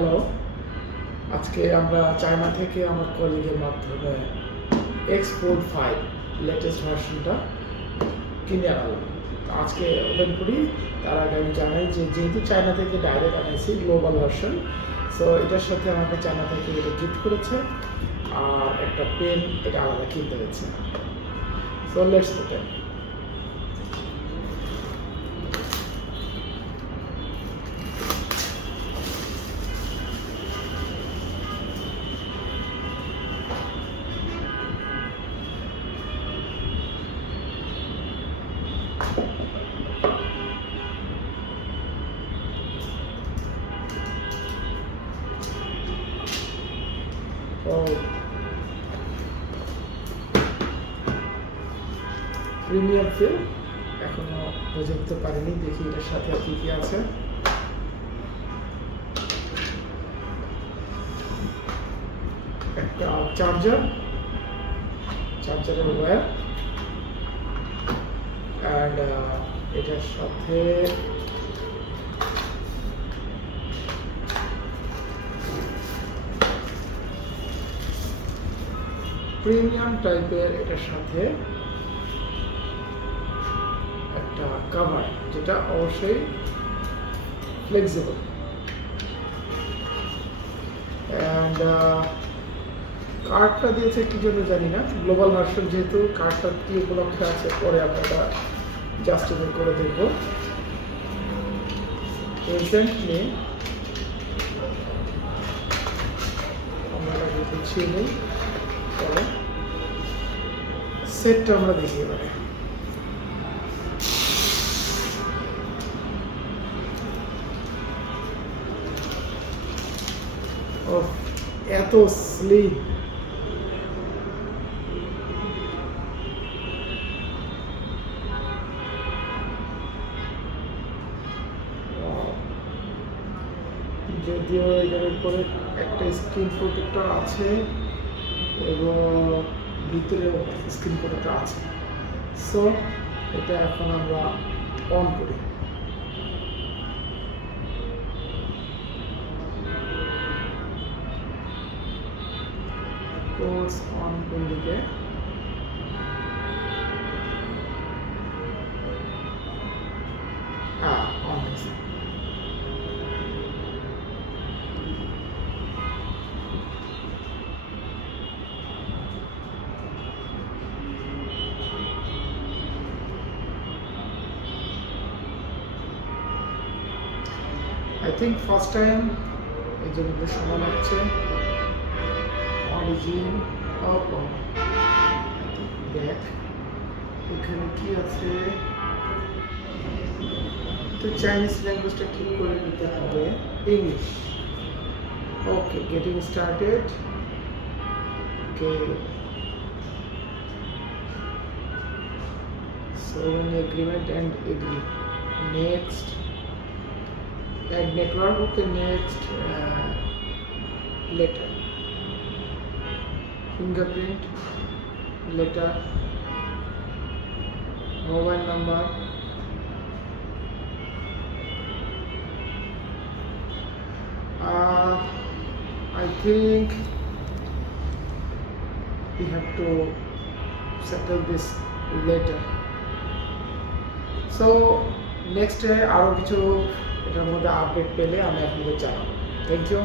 হ্যালো, আজকে আমরা চায়না থেকে আমার কলিগের মাধ্যমে এক্সপোর্ট 5 লেটেস্ট ভার্সনটা কিনে আনলাম। আজকে ওপেন করি। তার আগে আমি জানাই যে যেহেতু চায়না থেকে ডাইরেক্ট আনাইছি গ্লোবাল ভার্সন, সো এটার সাথে আমাকে চায়না থেকে এটা গিফট করেছে আর একটা পেন এটা আলাদা কিনতে হয়েছে। So let's open. Premium feel এখনো বুঝে উঠতে পারিনি, দেখি এটার সাথে কি কি আছে। একটা চার্জারের ওয়্যার অ্যান্ড এটার সাথে প্রিমিয়াম টাইপের এটার সাথে একটা কভার, যেটা অবশ্যই ফ্লেক্সিবল অ্যান্ড কার্ডটা দিয়েছে কি জন্য জানি না। গ্লোবাল ভার্সন যেহেতু কার্ডটা কি উপলক্ষে আছে পরে আপনারা জাস্টিফাই করে দেখব। রিসেন্টলি আমরা গুছিয়ে নিই, পরে সেটটা আমরা দেখি এবারে। এত স্লিপ যদিও এটার উপরে একটা স্ক্রিন প্রোটেক্টর আছে এবং ভিতরেও স্ক্রিন প্রোটেক্টর আছে। সো এটা এখন আমরা অন করি। কোর্স অন কোন দিকে? হ্যাঁ, অন হয়েছে। I think first time এই জন্য সময় লাগছে। অরিজিন দেখ এখানে কি আছে, তো চাইনিজ ল্যাঙ্গুয়েজটা ঠিক করে নিতে হবে। ইংলিশ, ওকে, getting started, okay. So agreement and agree. Next, add network. Okay, next, letter, fingerprint, letter, mobile number, I think we have to settle this later. So next আরও কিছু এটার মধ্যে আপডেট পেলে আমি আপনাদের জানাবো। Thank you.